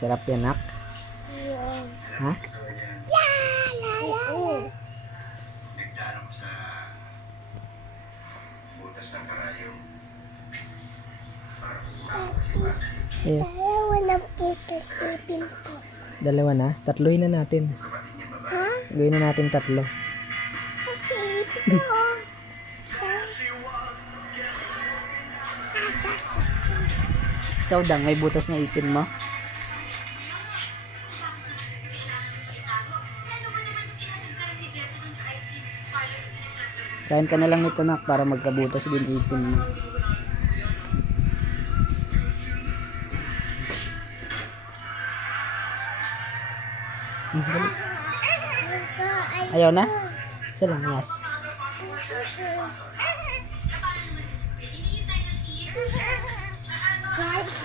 Sarap yan, nak. Ha? Yes. Dalawa na putas ipil ko. Dalawa na? Tatluhin na natin. Ha? Gawin na natin tatlo. Okay, ipil ko. Ikaw, Dang, may butas na ipin mo? Kain ka na lang nito, nak, para magkabutas din ipin mo. Dali. Ayaw na? Isa lang, yes. Guys,